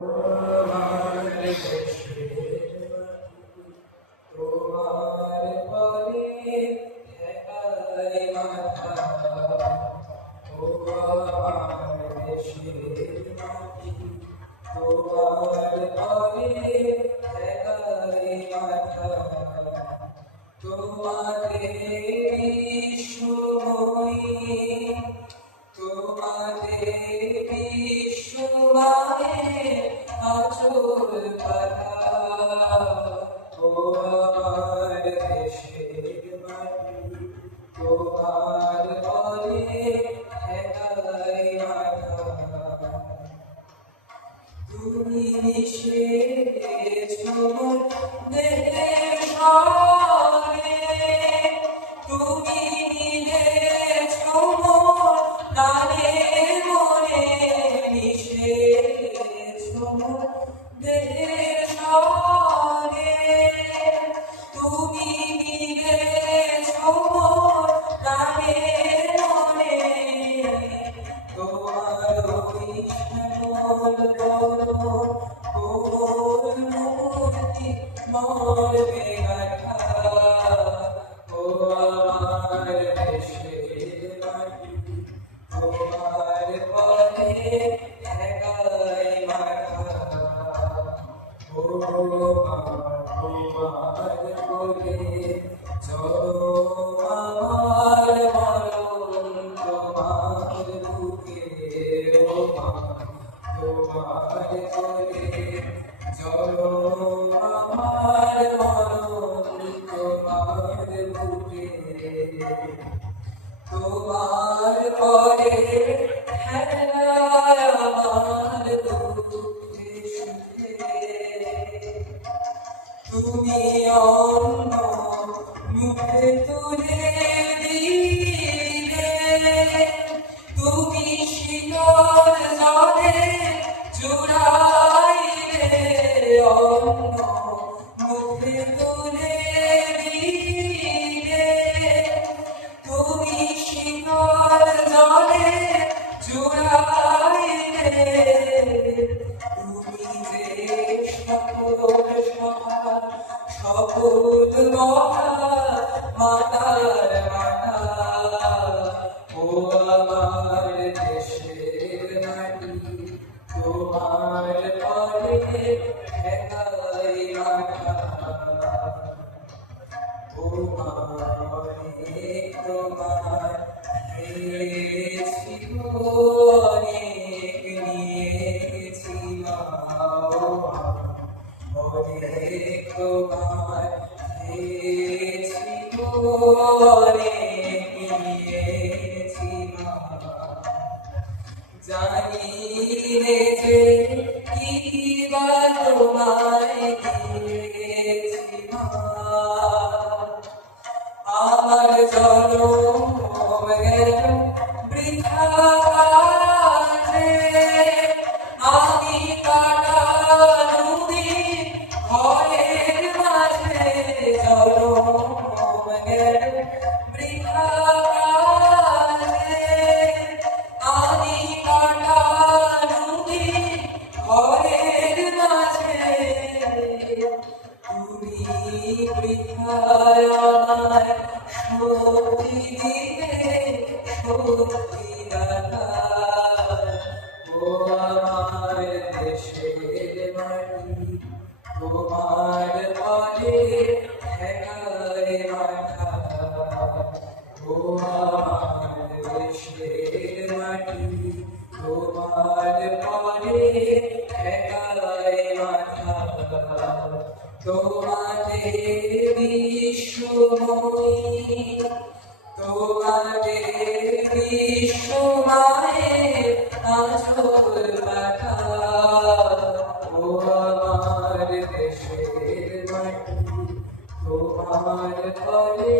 তোমার দেশে তোমার পরে ঠেকাই মাথা, ও আমার দেশের মাটি, তোমার পরে ঠেকাই মাথা। তোমাদের বিশ্বময়ী, তোমাদের বিশ্বমায়ের আঁচল পাতা, ও আমার দেশের মাটি, তোমার পরে ঠেকাই মাথা। তুমি মিশেছো মোর দেহের সঙ্গে, তুমি মিলেছো মোর প্রাণের মনে, মিশেছো মোর দেহের সঙ্গে, তুমি মিলেছো মোর প্রাণের মনে। তোমার ওই শ্যামল বরণ কোমল মূর্তি মরবে গাথা, ও আমার দেশের মাটি, তোমার পরে ঠেকাই মাথা। ও তোমার কোলে চলো আমার মরণ, তোমার বুকে ও মা, তোমার কোলে চলো আমার মরণ, তোমার বুকে। তোমার পরে ঠেলায় আমার দুঃখে সুখে, তুমি অন্য মুখে তুলে দিলে, তুমি শীতল জলে জুড়াইলে, অন্য মুখে তুলে দিলে, তুমি শীতল জলে জুড়াইলে। তুমি যে সকল সভা শপথ কথা মাতার মাতা, ও আমার দেশের মাটি, তোমার পরে ঠেকাই মাথা। ও মা অনেক তোমার পেয়েছি গো, অনেক নিয়েছি মা, ও মা অনেক তোমার পেয়েছি গো, অনেক নিয়েছি মা। জানি রে যে কি বা তোমায় দিয়েছি মা, আমার জনম গেল বৃথা কাজে, আমি কাটালু দিন ঘরের মাঝে, জনম গেল বৃথা কাজে, আমি কাটালু দিন ঘরের মাঝে। তুমি বৃথায় আমায় শক্তি দিলে, শক্তি দাতা, ও আমার দেশের মাটি, তোমার পরে ঠেকাই মাথা। ও আমার দেশের মাটি, তোমার পরে ঠেকাই মাথা। তোমাদের বিশ্বময়ী, তোমাদের বিশ্বমায়ের আঁচল পাতা, ও আমার দেশের মাটি, তোমার পরে